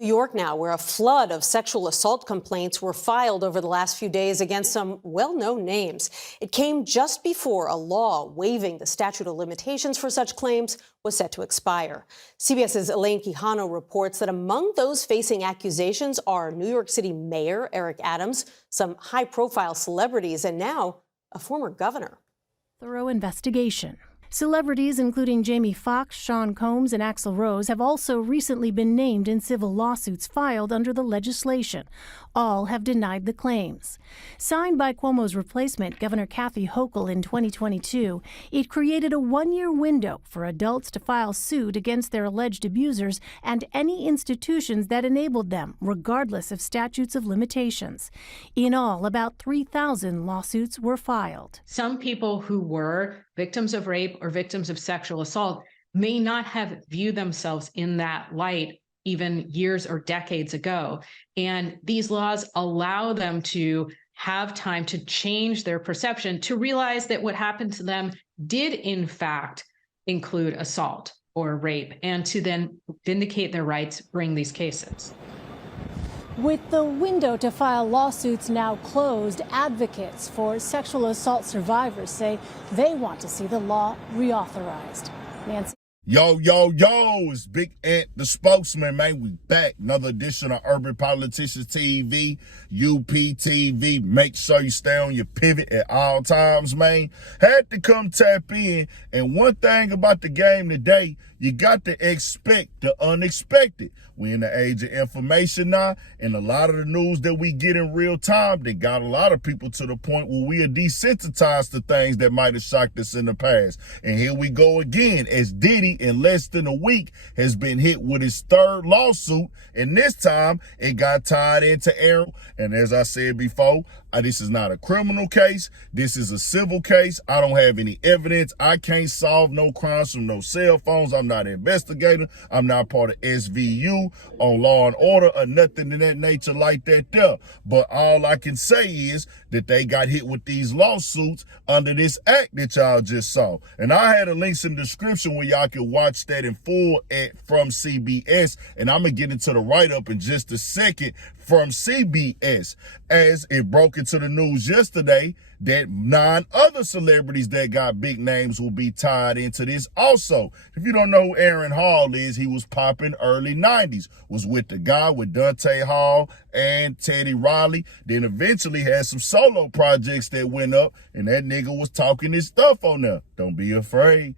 New York now, where a flood of sexual assault complaints were filed over the last few days against some well-known names. It came just before a law waiving the statute of limitations for such claims was set to expire. CBS's Elaine Quijano reports that among those facing accusations are New York City Mayor Eric Adams, some high-profile celebrities, and now a former governor. Thorough investigation. Celebrities including Jamie Foxx, Sean Combs, and Axl Rose have also recently been named in civil lawsuits filed under the legislation. All have denied the claims. Signed by Cuomo's replacement, Governor Kathy Hochul, in 2022, it created a one-year window for adults to file suit against their alleged abusers and any institutions that enabled them, regardless of statutes of limitations. In all, about 3,000 lawsuits were filed. Some people who were victims of rape or victims of sexual assault may not have viewed themselves in that light even years or decades ago. And these laws allow them to have time to change their perception, to realize that what happened to them did in fact include assault or rape, and to then vindicate their rights, bring these cases. With the window to file lawsuits now closed, advocates for sexual assault survivors say they want to see the law reauthorized. Nancy. Yo, it's Big Ant, the spokesman, man. We back. Another edition of Urban Politicians TV, UPTV. Make sure you stay on your pivot at all times, man. Had to come tap in. And one thing about the game today, you got to expect the unexpected. We're in the age of information now, and a lot of the news that we get in real time, they got a lot of people to the point where we are desensitized to things that might have shocked us in the past. And here we go again, as Diddy, in less than a week, has been hit with his third lawsuit, and this time it got tied into Aaron. And as I said before, this is not a criminal case. This is a civil case. I don't have any evidence. I can't solve no crimes from no cell phones. I'm not an investigator. I'm not part of SVU on Law and Order or nothing in that nature like that there. But all I can say is that they got hit with these lawsuits under this act that y'all just saw. And I had a link in the description where y'all can watch that in full from CBS. And I'm going to get into the write-up in just a second from CBS, as it broke into the news yesterday that 9 other celebrities that got big names will be tied into this also. If you don't know who Aaron Hall is, he was popping early 90s, was with the guy with Dante Hall and Teddy Riley, then eventually had some solo projects that went up, and that nigga was talking his stuff on there. Don't be afraid,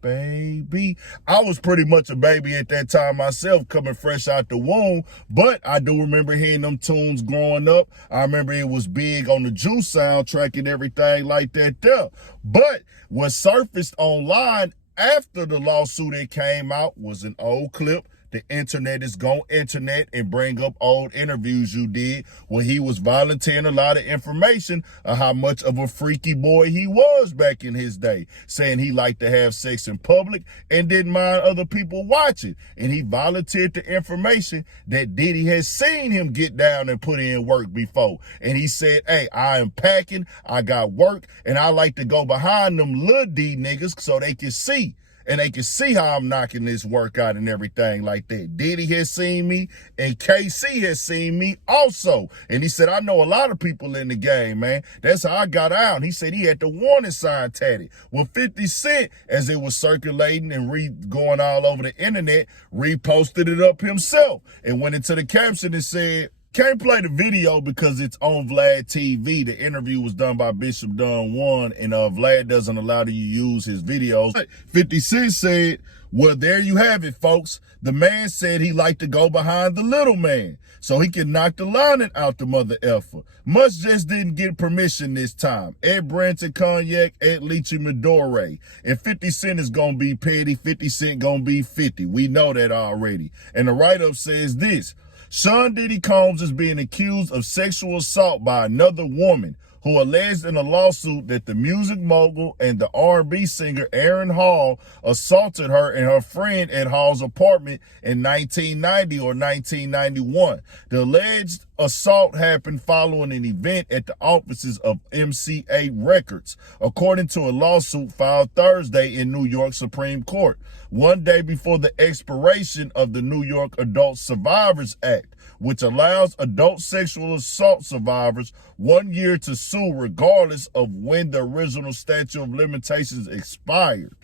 baby. I was pretty much a baby at that time myself, coming fresh out the womb, but I do remember hearing them tunes growing up. I remember it was big on the Juice soundtrack and everything like that there. But what surfaced online after the lawsuit that came out was an old clip. The internet is going internet and bring up old interviews you did where he was volunteering a lot of information of how much of a freaky boy he was back in his day, saying he liked to have sex in public and didn't mind other people watching. And he volunteered the information that Diddy has seen him get down and put in work before. And he said, hey, I am packing, I got work, and I like to go behind them little D niggas so they can see. And they can see how I'm knocking this work out and everything like that. Diddy has seen me, and KC has seen me also. And he said, I know a lot of people in the game, man. That's how I got out. He said he had the warning sign tatted. Well, 50 Cent, as it was circulating and going all over the internet, reposted it up himself and went into the caption and said, can't play the video because it's on Vlad TV. The interview was done by Bishop Don Juan, and Vlad doesn't allow you to use his videos. 50 Cent said, well, there you have it, folks. The man said he liked to go behind the little man so he can knock the lining out the mother effer. Much just didn't get permission this time. Ed Branton Cognac, Ed Leachy Midore. And 50 Cent is going to be petty. 50 Cent going to be 50. We know that already. And the write-up says this. Sean Diddy Combs is being accused of sexual assault by another woman who alleged in a lawsuit that the music mogul and the R&B singer Aaron Hall assaulted her and her friend at Hall's apartment in 1990 or 1991. The alleged assault happened following an event at the offices of MCA Records, according to a lawsuit filed Thursday in New York Supreme Court, one day before the expiration of the New York Adult Survivors Act, which allows adult sexual assault survivors 1 year to sue regardless of when the original statute of limitations expired.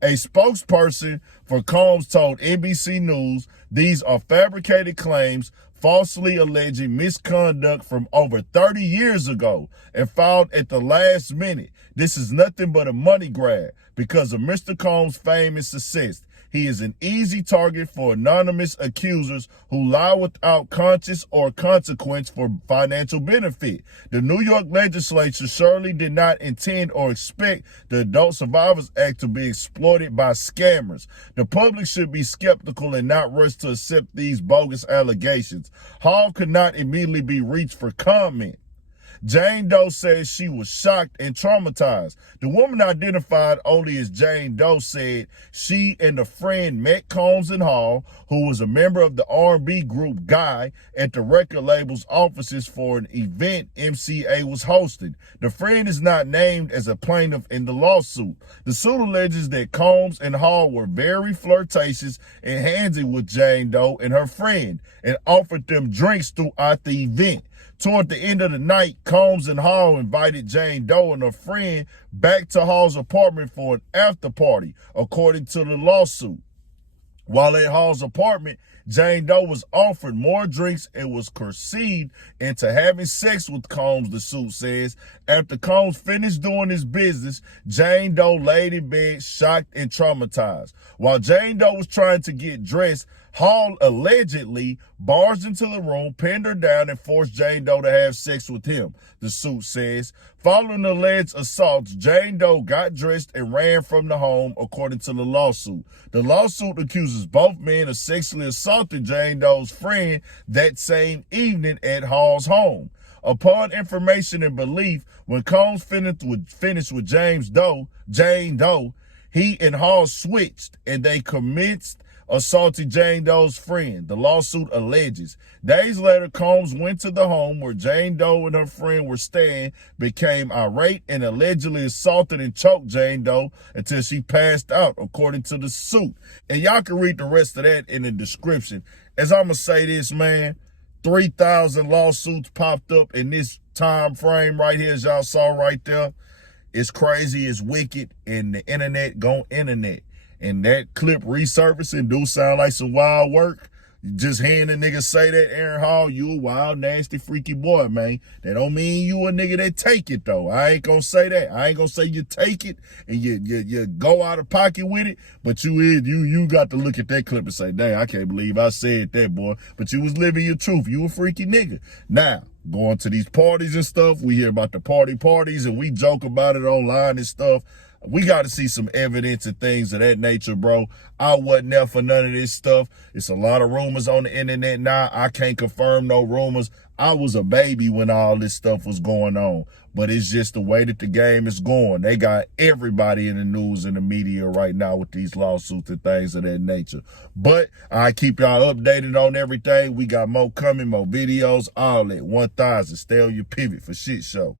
A spokesperson for Combs told NBC News these are fabricated claims falsely alleging misconduct from over 30 years ago and filed at the last minute. This is nothing but a money grab because of Mr. Combs' fame and success. He is an easy target for anonymous accusers who lie without conscience or consequence for financial benefit. The New York legislature surely did not intend or expect the Adult Survivors Act to be exploited by scammers. The public should be skeptical and not rush to accept these bogus allegations. Hall could not immediately be reached for comment. Jane Doe says she was shocked and traumatized. The woman identified only as Jane Doe said she and a friend met Combs and Hall, who was a member of the R&B group Guy, at the record label's offices for an event MCA was hosting. The friend is not named as a plaintiff in the lawsuit. The suit alleges that Combs and Hall were very flirtatious and handsy with Jane Doe and her friend and offered them drinks throughout the event. Toward the end of the night, Combs and Hall invited Jane Doe and her friend back to Hall's apartment for an after party, according to the lawsuit. While at Hall's apartment, Jane Doe was offered more drinks and was coerced into having sex with Combs, the suit says. After Combs finished doing his business, Jane Doe laid in bed, shocked and traumatized. While Jane Doe was trying to get dressed, Hall allegedly barged into the room, pinned her down, and forced Jane Doe to have sex with him, the suit says. Following the alleged assaults, Jane Doe got dressed and ran from the home, according to the lawsuit. The lawsuit accuses both men of sexually assaulting Jane Doe's friend that same evening at Hall's home. Upon information and belief, when Combs finished with Jane Doe, he and Hall switched and they commenced assaulted Jane Doe's friend, the lawsuit alleges. Days later, Combs went to the home where Jane Doe and her friend were staying, became irate, and allegedly assaulted and choked Jane Doe until she passed out, according to the suit. And y'all can read the rest of that in the description. As I'm going to say this, man, 3,000 lawsuits popped up in this time frame right here, as y'all saw right there. It's crazy, it's wicked, and the internet gon' internet. And that clip resurfacing do sound like some wild work. Just hearing a nigga say that, Aaron Hall, you a wild, nasty, freaky boy, man. That don't mean you a nigga that take it, though. I ain't gonna say that. I ain't gonna say you take it and you go out of pocket with it. But you got to look at that clip and say, dang, I can't believe I said that, boy. But you was living your truth. You a freaky nigga. Now, going to these parties and stuff, we hear about the parties and we joke about it online and stuff. We got to see some evidence and things of that nature, bro. I wasn't there for none of this stuff. It's a lot of rumors on the internet now. I can't confirm no rumors. I was a baby when all this stuff was going on. But it's just the way that the game is going. They got everybody in the news and the media right now with these lawsuits and things of that nature. But I keep y'all updated on everything. We got more coming, more videos, all that. 1,000. Stay on your pivot for shit show.